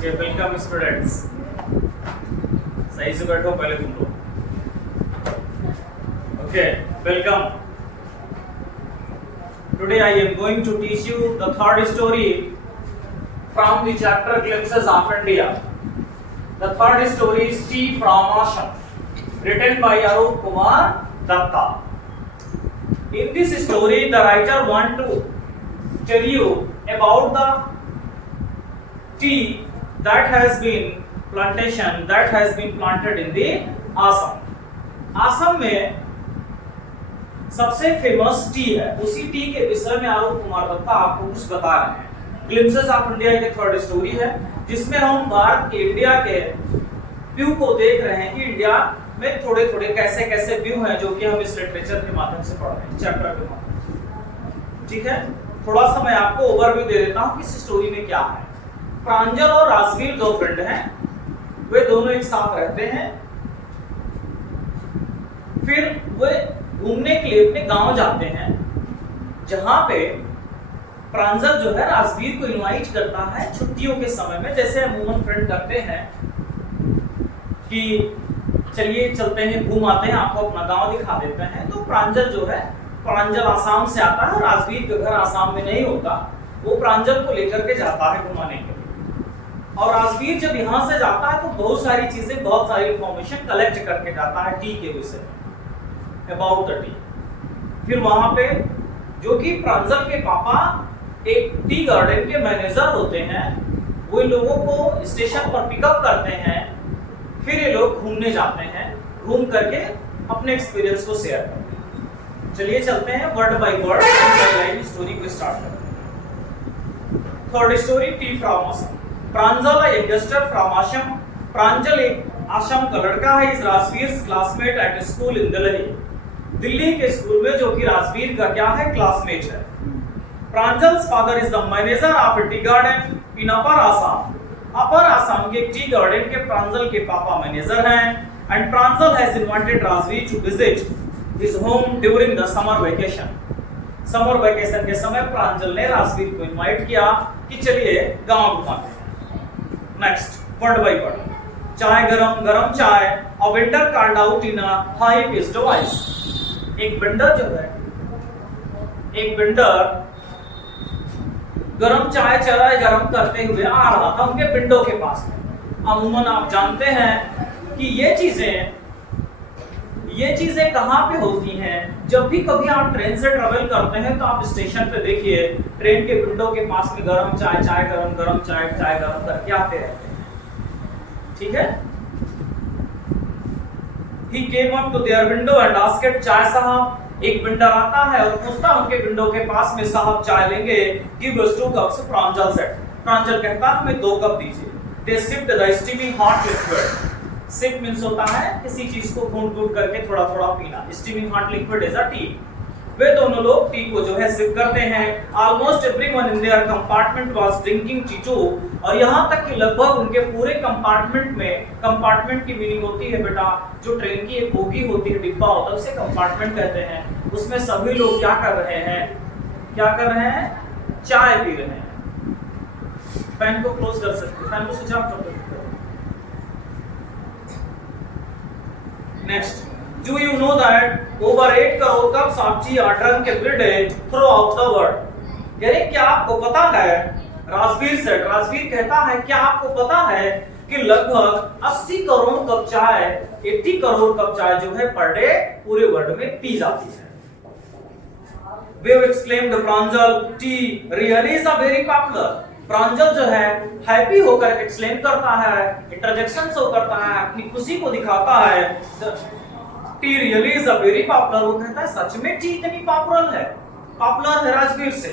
Okay, welcome students. सही से बैठो पहले तुम लोग. Okay, welcome. Today I am going to teach you the third story from the chapter Glimpses of India. The third story is Tea from Assam, written by Arup Kumar Datta. In this story, the writer want to tell you about the tea that has been planted in the Assam. Assam में सबसे famous tea है, उसी T के विषय में आरूप कुमार दत्ता आपको कुछ बता रहे हैं. ग्लिम्पसेस ऑफ इंडिया की थर्ड स्टोरी है जिसमें हम भारत के इंडिया के व्यू को देख रहे हैं कि इंडिया में थोड़े थोड़े कैसे कैसे व्यू हैं जो कि हम इस लिटरेचर के माध्यम से पढ़ रहे हैं, चैप्टर के माध्यम. ठीक है, थोड़ा सा मैं आपको ओवरव्यू दे देता हूं कि इस स्टोरी में क्या है. प्रांजल और राजवीर दो फ्रेंड हैं, वे दोनों एक साथ रहते हैं. फिर वे घूमने के लिए अपने गांव जाते हैं जहां पे प्रांजल जो है राजवीर को इनवाइट करता है छुट्टियों के समय में, जैसे अमूमन फ्रेंड करते हैं कि चलिए चलते हैं घूम आते हैं, आपको अपना गांव दिखा देते हैं. तो प्रांजल जो है, प्रांजल आसाम से आता है, राजवीर के घर आसाम में नहीं होता, वो प्रांजल को लेकर के जाता है घुमाने के लिए. और राजवीर जब यहाँ से जाता है तो बहुत सारी चीजें, बहुत सारी इंफॉर्मेशन कलेक्ट करके जाता है टी के विषय में, अबाउट द टी. फिर वहां पे जो कि प्रांजल के पापा एक टी गार्डन के मैनेजर होते हैं, वो इन लोगों को स्टेशन पर पिकअप करते हैं. फिर ये लोग घूमने जाते हैं, घूम करके अपने एक्सपीरियंस को शेयर करते हैं. चलिए चलते हैं word by word line story को स्टार्ट करते हैं. Third story, T from Assam. Pranjal a youngster from Assam. प्रांजल एक असम का लड़का है. इस राजवीर क्लासमेट एट स्कूल इन दिल्ली. दिल्ली के स्कूल में जो कि राजवीर का क्या है, क्लासमेट है. Pranjal's father is the manager of a tea garden in upper Assam. Upper Assam के टी गार्डन के प्रांजल के पापा मैनेजर हैं. And Pranjal has invited Rajveer to visit his home during the summer vacation. Summer vacation के समय प्रांजल ने राजवीर को इनवाइट किया कि चलिए गांव घुमाते हैं. Next, word by word. चाय गरम, गरम चाय. A vendor called out in a high pitched voice. एक वेंडर जो है, एक वेंडर गरम चाय गरम करते हुए आ रहा था उनके विंडो के पास में. अमूमन आप जानते हैं कि ये चीजें कहां पे होती हैं. जब भी कभी आप ट्रेन से ट्रेवल करते हैं तो आप स्टेशन पे देखिए ट्रेन के विंडो के पास में गरम चाय गरम, गरम चाय गरम करके आते रहते हैं. ठीक है. He came up to their window and asked, चाय साहब. एक वेंडर आता है और पूछता है उनके विंडो के पास में, साहब चाय लेंगे? Give us 2 cups. प्रांजल said. प्रांजल कहता है हमें 2 कप दीजिए. They sipped the steaming hot liquid. Sip means होता है किसी चीज को घूंट करके थोड़ा थोड़ा पीना. Steaming hot liquid is a tea. वे दोनों लोग टी को जो है सिप करते हैं. Almost everyone in their compartment was drinking tea too. और यहाँ तक कि लगभग उनके पूरे कंपार्टमेंट में, कंपार्टमेंट की मीनिंग होती है बेटा, जो ट्रेन की एक बोगी होती है, डिब्बा होता है, उसे कंपार्टमेंट कहते हैं. उसमें सभी लोग क्या कर रहे हैं, चाय पी रहे हैं. फैन को क्लोज कर सकते हैं, फैन को स्विच ऑफ कर दो. Next, do you know that over 8 crore cups of tea are drunk every day throughout the world. यानी क्या आपको पता है, राजवीर कहता है क्या आपको पता है कि लगभग 80 करोड़ कप चाय, 80 करोड़ कप चाय जो है पर डे पूरे वर्ल्ड में पी जाती है. We've exclaimed Pranjal, tea really is a very popular. प्रांजल जो है हैप्पी होकर एक्सप्लेन करता है, इंटरजेक्शन शो करता है, अपनी खुशी को दिखाता है. T really is a very popular. वो कहता है सच में टी इतनी पॉपुलर है राजवीर से.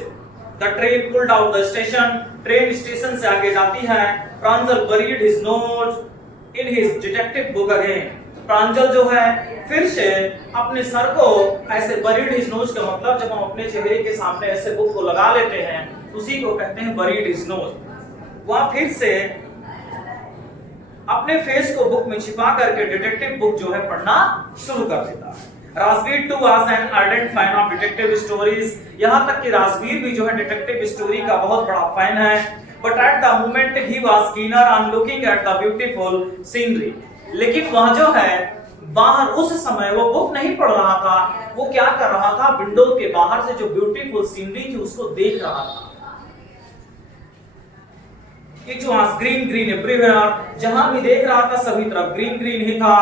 The train pulled out the station. Train station से आगे जाती है. Pranjal buried his nose in his detective book again. Pranjal जो है फिर से अपने सर को ऐसे बरीड हिज नोज का मतलब जब हम अपने चेहरे के सामने ऐसे बुक को लगा लेते हैं उसी को कहते हैं बरीड हिज नोज. वहां फिर से अपने फेस को बुक में छिपा करके डिटेक्टिव बुक जो है पढ़ना शुरू कर देता है. Rajveer too was an ardent fan of detective stories. यहां तक कि राजवीर भी जो है डिटेक्टिव स्टोरी का बहुत बड़ा फैन है. but at the moment he was keener on looking at the beautiful scenery. लेकिन वह जो है बाहर उस समय वो बुक नहीं पढ़ रहा था, वो क्या कर रहा था, विंडो के बाहर से जो ब्यूटीफुल सीनरी थी उसको देख रहा था। It was green green everywhere, जहां भी देख रहा था सभी तरफ ग्रीन ग्रीन ही था।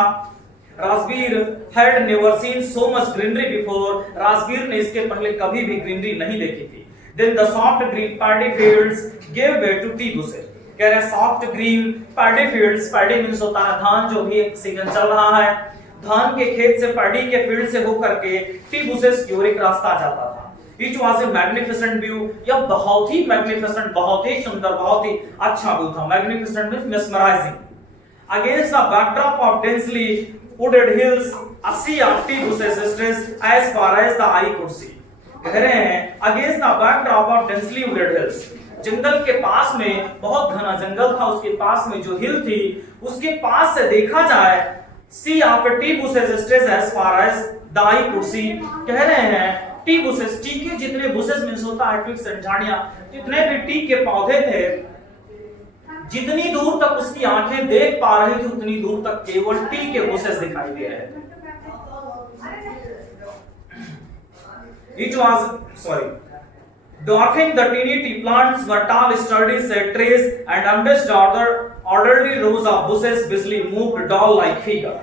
Rajveer had never seen so much greenery before, Rajveer ने इसके पहले कभी भी ग्रीनरी नहीं देखी थी। Then the soft green paddy fields gave way to tea bushes. कह रहे soft green paddy fields, paddy means होता है धान, जो भी एक सीजन चल रहा है, धान के खेत से पैडी के फील्ड से होकर के टी बुशेस की ओर एक रास्ता जाता था। It was a magnificent view, यह बहुत ही मैग्निफिसेंट, बहुत ही सुंदर, बहुत ही अच्छा व्यू था। Magnificent means mesmerizing. Against the backdrop of densely wooded hills, a sea of tea bushes stretched as far as the eye could see. कह रहे हैं against the backdrop of densely wooded hills, जंगल के पास में बहुत घना जंगल था, उसके पास में जो हिल थी उसके पास से देखा जाए, sea of tea bushes stretched as far as the eye could see. कह रहे हैं टी बुशेस, टी के जितने बुशेस मींस होता है ट्विग्स एंड झाड़ियां, जितने भी टी के पौधे थे, जितनी दूर तक उसकी आंखें देख पा रही थी उतनी दूर तक केवल टी के बुशेस दिखाई दे रहे थे। It was dwarfing the teeny tea plants were tall sturdy shade trees and amidst orderly rows of bushes busily moved doll like figure.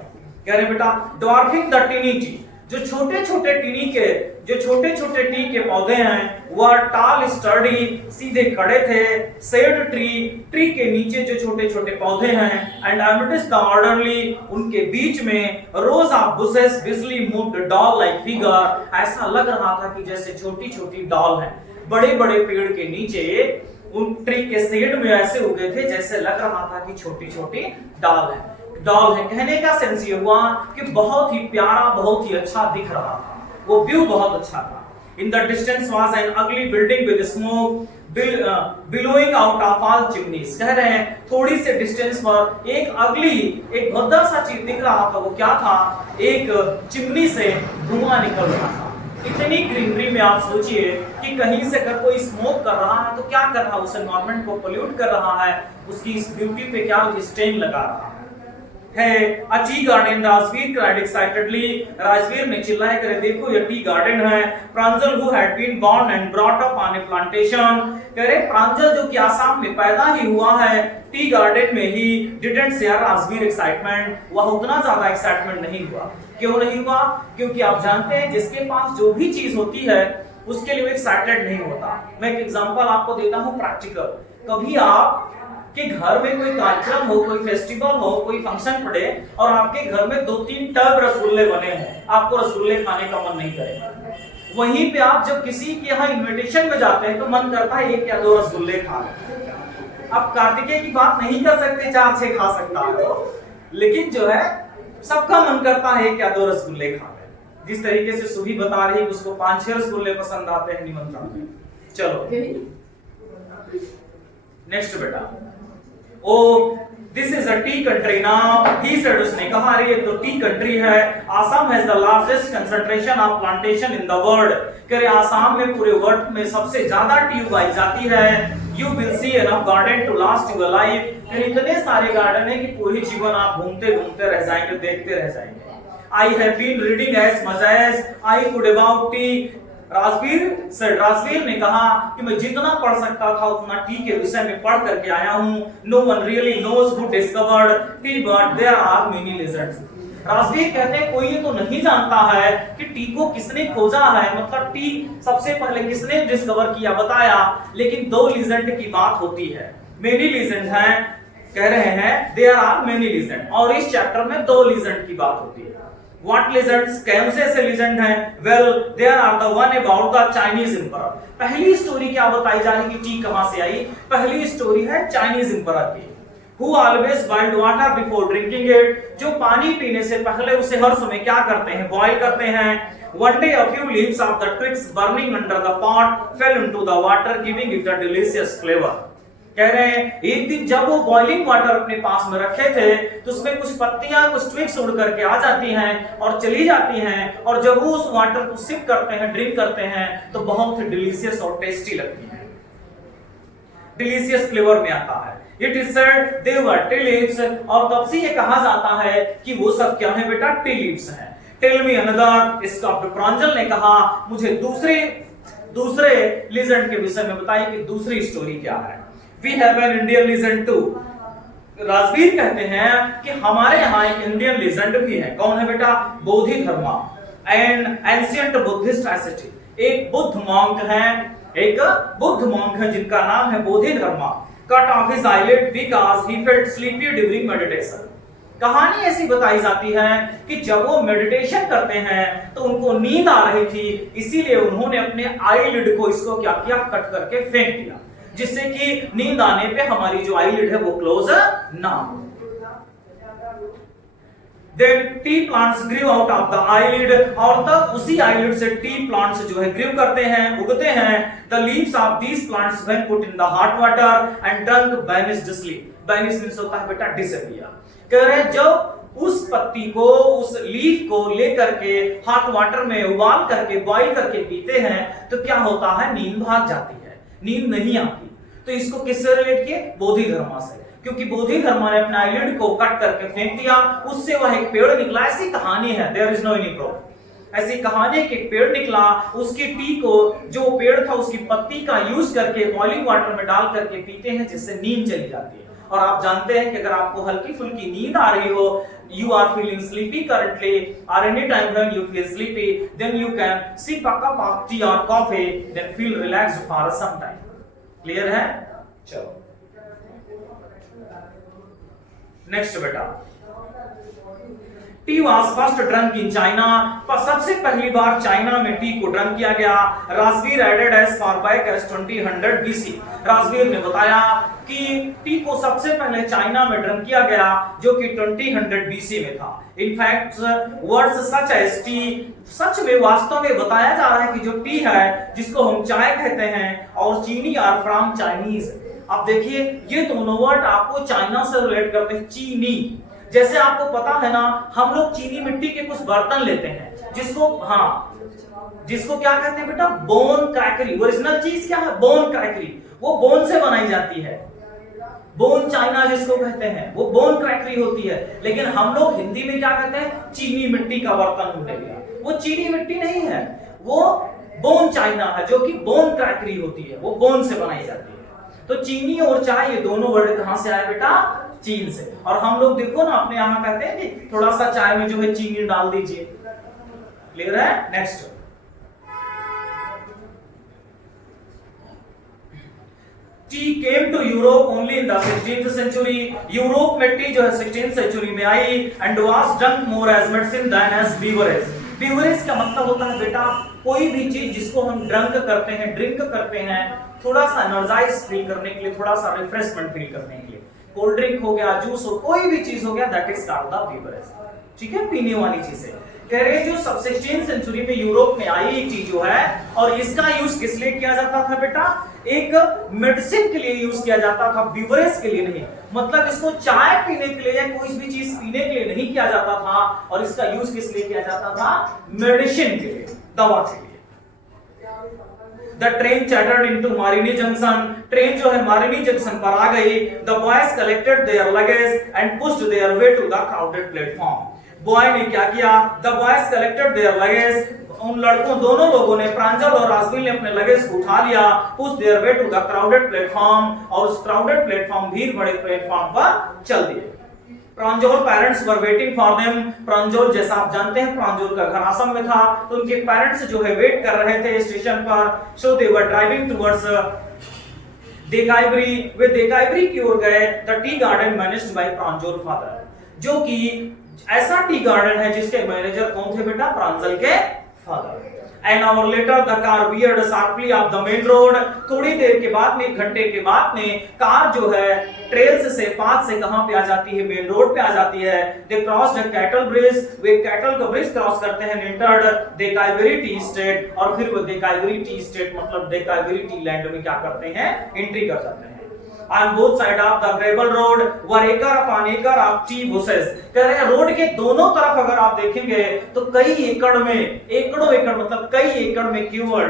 कह रहे बेटा dwarfing the teeny tea, जो छोटे छोटे टीनी के, जो छोटे छोटे टी के पौधे हैं वह टाल स्टडी सीधे खड़े थे, शेड ट्री, ट्री के नीचे जो छोटे छोटे पौधे हैं, एंड अमिडस्ट द ऑर्डरली, उनके बीच में रोज ऑफ बुशेस बिजली मूव्ड डॉल लाइक फिगर, ऐसा लग रहा था कि जैसे छोटी छोटी डॉल हैं, बड़े बड़े पेड़ के नीचे उन ट्री के शेड में ऐसे उगे थे जैसे लग रहा था कि छोटी छोटी डॉल है। डॉल है कहने का सेंस ये हुआ कि बहुत ही प्यारा, बहुत ही अच्छा दिख रहा था, वो व्यू बहुत अच्छा था। In the distance was an अगली building with smoke billowing out of all chimneys. कह रहे हैं थोड़ी से डिस्टेंस पर एक अगली, एक भद्दा सा चीज दिख रहा था, वो क्या था, एक चिमनी से धुआं निकल रहा था। इतनी ग्रीनरी में आप सोचिए कि कहीं से अगर कोई स्मोक कर रहा है तो क्या कर रहा है, उस एनवायरनमेंट को पोल्यूट कर रहा है, उसकी इस ब्यूटी पे क्या स्टेन लगा रहा है। A tea garden, Rajveer cried excitedly, Rajveer ने चिल्लाए करे देखो ये टी गार्डन है। प्रांजल who had been born and brought up on a plantation, कह रहे प्रांजल जो कि आसाम में पैदा ही हुआ है टी गार्डन में ही, didn't share राजवीर excitement, वह उतना ज्यादा एक्साइटमेंट नहीं हुआ। क्यों नहीं हुआ? क्योंकि आप जानते हैं जिसके पास जो भी चीज होती है उसके लिए एक्साइटेड नहीं होता। मैं एक एग्जांपल आपको देता हूं प्रैक्टिकल। कभी आप कि घर में कोई कार्यक्रम हो, कोई फेस्टिवल हो, कोई फंक्शन पड़े और आपके घर में 2-3 टब रसगुल्ले बने हों, आपको रसगुल्ले खाने का मन नहीं करेगा। वहीं पे आप जब किसी के यहाँ इनविटेशन में जाते हैं तो मन करता है 1 या 2 रसगुल्ले खा लें। आप कार्तिकेय की बात नहीं कर सकते, 4-6 खा सकता है, लेकिन जो है सबका मन करता है 1 या 2 रसगुल्ले खा लें। जिस तरीके से सुभी बता रही है उसको 5-6 रसगुल्ले पसंद आते हैं निमंत्रण में। चलो नेक्स्ट बेटा। Oh, this is a tea country now. He said, उसने कहा अरे ये तो टी कंट्री है। Assam has the largest concentration of plantation in the world. कह रहे आसाम में पूरे वर्ल्ड में सबसे ज्यादा टी उगाई जाती है। You will see enough garden to last your life. इतने सारे गार्डन है कि पूरी जीवन आप घूमते घूमते रह जाएंगे, देखते रह जाएंगे। I have been reading as much as I could about tea. Rajveer ने कहा कि मैं जितना पढ़ सकता था उतना टी के विषय में पढ़ करके आया हूं। No one really knows who discovered tea, but there are many legends. Rajveer कहते हैं कोई ये तो नहीं जानता है कि टी को किसने खोजा है, मतलब टी सबसे पहले किसने डिस्कवर किया बताया, लेकिन 2 लीजेंड की बात होती है। मेनी लीजेंड है, कह रहे हैं देयर आर मेनी लीजेंड, और इस चैप्टर में 2 लीजेंड की बात होती है। What legends? कौन से ऐसे legend हैं? Well, there are the one about the Chinese emperor. पहली स्टोरी क्या बताई जा रही कि टी कहां से आई? पहली स्टोरी है चाइनीज एम्परर की। Who always boiled water before drinking it, जो पानी पीने से पहले उसे हर समय क्या करते हैं? बॉयल करते हैं। One day a few leaves of the twigs burning under the pot fell into the water, giving it a delicious flavor. कह रहे हैं एक दिन जब वो बॉइलिंग वाटर अपने पास में रखे थे तो उसमें कुछ पत्तियां, कुछ ट्विग्स उड़ करके आ जाती हैं और चली जाती हैं, और जब वो उस वाटर को सिप करते हैं, ड्रिंक करते हैं तो बहुत ही डिलीशियस और टेस्टी लगती है। डिलीशियस फ्लेवर में आता है। It is said they were tea leaves, और तब से ये कहा जाता है कि वो सब क्या है बेटा, टी लीव्स हैं। टेल मी अनदर, स्कॉप्ड प्रांजल ने कहा मुझे दूसरे लीजेंड के विषय में बताइए कि दूसरी स्टोरी क्या है। We have an Indian legend too. Rajveer कहते हैं कि हमारे यहाँ एक इंडियन लीजेंड भी है। कौन है बेटा, Bodhidharma, an ancient Buddhist ascetic. एक बुद्ध मॉन्क है जिनका नाम है Bodhidharma. Cut off his eyelid because he felt sleepy during meditation. कहानी ऐसी बताई जाती है कि जब वो मेडिटेशन करते हैं तो उनको नींद आ रही थी, इसीलिए उन्होंने अपने आईलिड को इसको क्या किया, कट करके फेंक दिया, जिससे कि नींद आने पे हमारी जो आईलिड है वो क्लोज ना हो। Then tea plants grew out of the eyelid, और तब उसी eyelid से टी प्लांट्स जो है ग्रीव करते हैं, उगते हैं। The leaves of these plants when put in the hot water and drunk vanished sleep. Vanish means होता है बेटा disappear। कह रहे जब उस पत्ती को, उस लीफ को लेकर के हॉट वाटर में उबाल करके, बॉईल करके पीते हैं तो क्या होता है, नींद भाग जाती है, नींद नहीं आती। तो इसको किससे रिलेट किए, बोधिधर्मा से, क्योंकि बोधिधर्मा ने अपने आईलिड को कट करके फेंक दिया, उससे वह एक पेड़ निकला। ऐसी कहानी है, there is no any proof. ऐसी कहानी कि एक पेड़ निकला, उसकी टी को, जो पेड़ था उसकी पत्ती का यूज करके बॉइलिंग वाटर में डाल करके पीते हैं, जिससे नींद चली जाती है। और आप जानते हैं कि अगर आपको हल्की फुल्की नींद आ रही हो, you are feeling sleepy currently or any time when you feel sleepy, then you can sip a cup of tea or coffee, then feel relaxed for some time. Clear है? चलो नेक्स्ट बेटा, tea was first drunk in China. पर सबसे पहली बार China में tea को drunk किया गया। Rajveer added as far back as 2000 BC। Rajveer ने बताया कि टी को सबसे पहले चाइना में ड्रंक किया गया, जो कि 2000 BC में था। In fact words such as tea, सच में वास्तव में बताया जा रहा है कि जो टी है, जिसको हम चाय कहते हैं, और चीनी आर फ्रॉम चाइनीज। अब देखिए ये दोनों वर्ड आपको चाइना से रिलेट करते हैं। चीनी, जैसे आपको पता है ना, हम लोग चीनी मिट्टी के कुछ बर्तन लेते हैं, जिसको क्या कहते हैं बेटा, बोन क्रैकरी। ओरिजिनल चीज क्या है, बोन क्रैकरी, वो बोन से बनाई जाती है। बोन चाइना जिसको कहते हैं, वो बोन क्रैकरी होती है। लेकिन हम लोग हिंदी में क्या कहते हैं, चीनी मिट्टी का बर्तन उठे गया। वो चीनी मिट्टी नहीं है, वो बोन चाइना है, जो कि बोन क्रैकरी होती है, वो बोन से बनाई जाती है। तो चीनी और चाय, ये दोनों वर्ड कहां से आए बेटा, चीन से। और हम लोग देखो ना, अपने यहां कहते हैं कि थोड़ा सा चाय में जो है चीनी डाल दीजिए। क्लियर है? Next, tea came to Europe only in the 16th century। Europe में टी जो है 16th century में आई, and was drunk more as medicine than as beverage. Beverage का मतलब होता है बेटा कोई भी चीज जिसको हम ड्रंक करते हैं, ड्रिंक करते हैं, थोड़ा सा एनर्जाइज फील करने के लिए, थोड़ा सा रिफ्रेशमेंट फील करने के लिए। कोल्ड ड्रिंक हो गया, जूस हो, कोई भी चीज हो गया, that is called the beverage. ठीक है, पीने वाली चीजें। कह रहे जो सब 16th century में यूरोप में आई एक चीज जो है, और इसका यूज किस लिए किया जाता था बेटा, एक मेडिसिन के लिए यूज किया जाता था, बीवरेज के लिए नहीं। मतलब इसको चाय पीने के लिए या कोई भी चीज पीने के लिए नहीं किया जाता था, और इसका यूज किस लिए किया जाता था, मेडिसिन के लिए, दवा के लिए। The train chattered into Marini Junction. Train जो है मारिनी जंक्शन पर आ गई। The boys collected their luggage and pushed their way to the crowded platform. Boy ने क्या किया, The boys collected their luggage. उन लड़कों, दोनों लोगों ने, प्रांजल और राजवीर ने अपने लगेज को उठा लिया। Pushed their way to the crowded platform. और उस crowded platform, भीड़ भरे प्लेटफॉर्म पर चल दिए। Pranjol parents were waiting for them. Pranjol, जैसा आप जानते हैं, प्रांजोल का घर आसम में था, तो उनके पेरेंट्स जो है वेट कर रहे थे स्टेशन पर। सो दे वर ड्राइविंग टुवर्ड्स देकाईबरी। वे देकाईबरी की ओर गए। The tea garden managed by Pranjol father, जो कि ऐसा टी गार्डन है जिसके मैनेजर कौन थे बेटा, प्रांजल के father. An hour later the car veered sharply off the main road. थोड़ी देर के बाद में, 1 घंटे के बाद में, कार जो है ट्रेल्स से, पाथ से कहां पे आ जाती है, मेन रोड पे आ जाती है। They crossed a cattle bridge. Way cattle का ब्रिज क्रॉस करते हैं। Entered देकाईबरी टी स्टेट, और फिर वो देकाईबरी टी स्टेट मतलब देकाईबरी टी लैंड में क्या करते हैं, एंट्री कर जाते हैं। On both side of the gravel road were acre upon acre of tea bushes. कह रहे हैं रोड के दोनों तरफ अगर आप देखेंगे तो कई एकड़ में, एकड़ों एकड़ मतलब कई एकड़ में केवल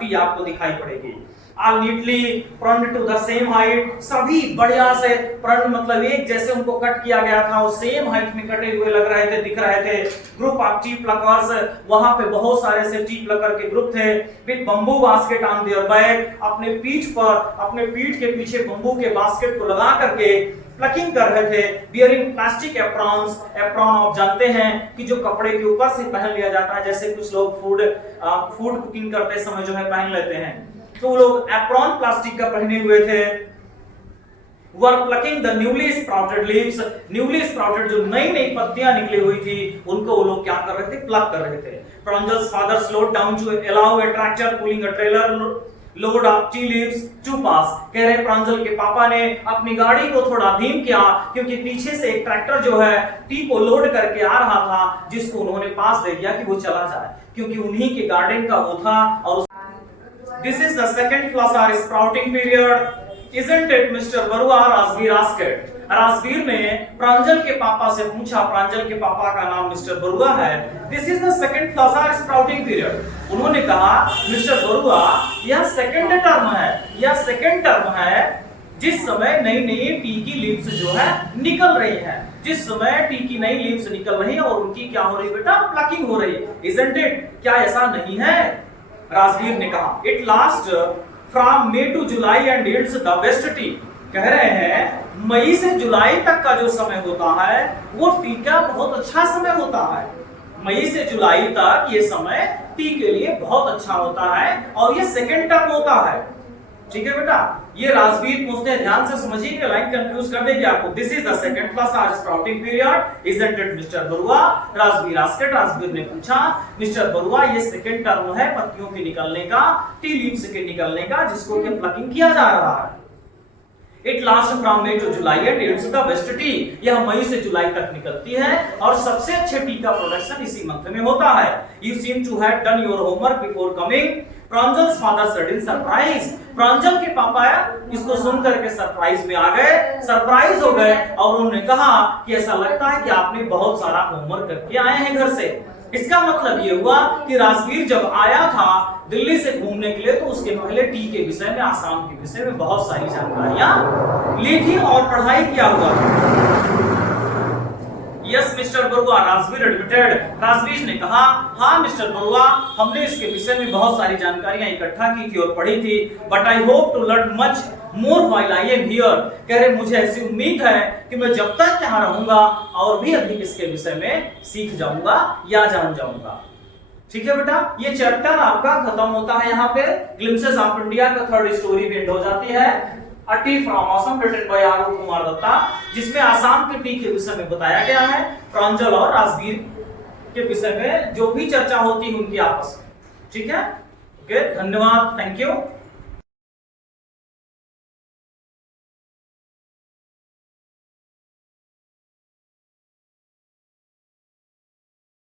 टी आपको दिखाई पड़ेगी। Are neatly pruned to the same height, सभी बढ़िया से प्रणड मतलब एक जैसे उनको कट किया गया था, वो सेम हाइट में कटे हुए लग रहे थे, दिख रहे थे। ग्रुप ऑफ टी प्लकर्स, वहां पे बहुत सारे से टी प्लकर के ग्रुप थे। With bamboo basket on their back, अपने पीठ पर, अपने पीठ के पीछे बंबू के बास्केट को लगा करके प्लकिंग कर रहे थे। बियरिंग प्लास्टिक एप्रॉन्स, एप्रॉन आप जानते हैं कि जो कपड़े के ऊपर से पहन लिया जाता है, जैसे कुछ लोग फूड कुकिंग करते समय जो है पहन लेते हैं, तो वो लोग एप्रॉन प्लास्टिक का पहने हुए थे। Were plucking the newly sprouted leaves, newly sprouted जो नई नई पत्तियां निकली हुई थी उनको वो लोग क्या कर रहे थे, प्लक कर रहे थे। Pranjal's father slowed down to allow a tractor pulling a trailer load of tea leaves to pass, कह रहे प्रांजल के पापा ने अपनी गाड़ी को थोड़ा धीम किया क्योंकि पीछे से एक ट्रैक्टर जो है टी को लोड करके आ रहा था, जिसको उन्होंने पास दे दिया कि वो चला जाए, क्योंकि उन्हीं के गार्डन का वो था। और this is the second class or sprouting period, isn't it Mr. Barua, Rajveer asked. Rajveer ने प्रांजल के पापा से पूछा, प्रांजल के पापा का नाम मिस्टर बरुआ है। This is the second class or sprouting period, उन्होंने कहा मिस्टर बरुआ यह सेकंड टर्म है, यह सेकंड टर्म है जिस समय नई नई टी की लीव्स जो है निकल रही है, जिस समय टी की नई लीव्स निकल रही है और उनकी क्या हो रही है बेटा, प्लकिंग हो रही है। isn't it, क्या ऐसा नहीं है? राजवीर ने कहा it last from May to July and it's the best tea, कह रहे हैं मई से जुलाई तक का जो समय होता है वो टी का बहुत अच्छा समय होता है। मई से जुलाई तक ये समय टी के लिए बहुत अच्छा होता है और ये सेकंड टर्म होता है। ठीक है बेटा, ये राजवीर पूछते हैं, ध्यान से समझिए, लाइन कंफ्यूज कर देगी आपको। This is the second class or sprouting period, isn't it mister Barua, Rajveer asked, Rajveer ने पूछा मिस्टर बरुआ ये सेकंड टर्म है पत्तियों के निकलने का, टी लीव्स के निकलने का, जिसको कि प्लकिंग किया जा रहा है। It last from May to July and it's the best tea, यह मई से जुलाई तक निकलती है और सबसे अच्छे टी का प्रोडक्शन इसी मंथ में होता है। You seem to have done your homework before coming, Pranjal's father said in surprise, Pranjal के पापा इसको सुनकर के सरप्राइज में आ गए, सरप्राइज हो गए और उन्होंने कहा कि ऐसा लगता है कि आपने बहुत सारा होमवर्क करके आए हैं घर से। इसका मतलब ये हुआ कि राजवीर जब आया था दिल्ली से घूमने के लिए तो उसके पहले टी के विषय में, आसाम के विषय में बहुत सारी जानकारियां ली थी और पढ़ाई किया हुआ था। Yes mister Barua, Rajveer admitted, Rajveer ने कहा हाँ मिस्टर बरुआ, हमने इसके विषय में बहुत सारी जानकारियां इकट्ठा की थी और पढ़ी थी, but I hope to learn much more while I am here, कह रहे मुझे ऐसी उम्मीद है कि मैं जब तक यहाँ रहूंगा और भी अधिक इसके विषय में सीख जाऊंगा या जान जाऊंगा। ठीक है बेटा, ये चैप्टर आपका खत्म होता है, यहाँ पे ग्लिम्पसेस ऑफ इंडिया का थर्ड स्टोरी भी एंड हो जाती है। A tea from Assam written by Arup Kumar Datta, जिसमें आसाम के टी के विषय में बताया गया है, प्रांजल और राजवीर के विषय में जो भी चर्चा होती है उनकी आपस में। ठीक है, ओके, धन्यवाद, थैंक यू।